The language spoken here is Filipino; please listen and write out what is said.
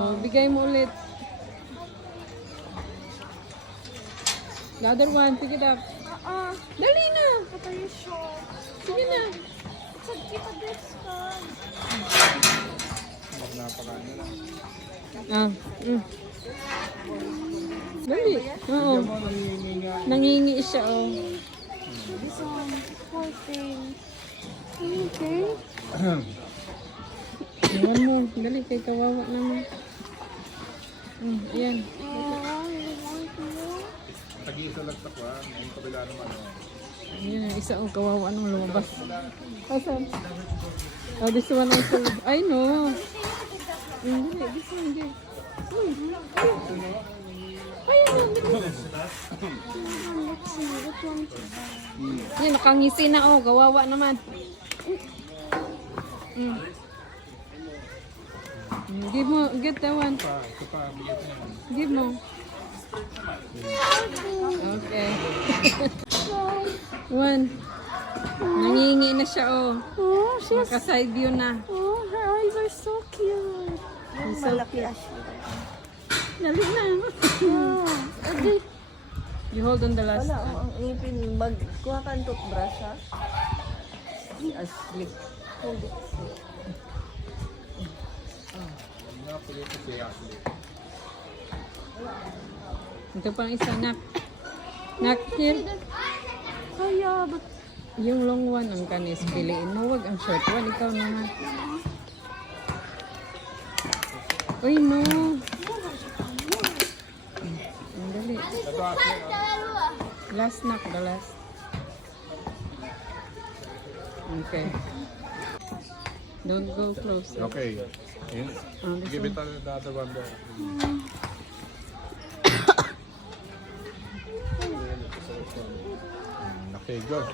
Oh, bigay mo ulit. The other one, pick it up. Dali na. What are you sure? Sige na. It's a gift of this one. Napakaano lang. Dali. Oo. Nangingi siya, oh. This one, poor thing. Okay. One more. Dali, kay kawawa naman. Ayan. Oh, you want to? Tag-iisa lang sa kwan. Ang kabila naman. Ayan, ang isa ang kawawa nung lumabas. Asan? Oh, this one also. Ay, no. Dali, this one, dali. Ayan, dali. Let's see, what one to buy? Yan, nakangisi na, oh. Kawawa naman. Give mo, get that one. Ito pa, bigyan ko naman. Give mo. Okay. One. Nangingi na siya, oh. Oh, she's... Naka-side view na. Oh, her eyes are so cute. So Malaki Ashley. Dali na. Oh, okay. You hold on the last Wala, one. ang ngipin, magkuha ka ng toothbrush, ha? Asleep. Hold it. Napulit ko si Ashley. Ito pang isa, nak. Nak, here. Kaya, but Yung long one ang kanis, piliin mo. Wag ang short one. Ikaw naman. Uy, no. Ang dali. Ito Ashley. Last nak, the last. Okay. Don't go close. Okay. In, This give one. it the other one there. Okay, good.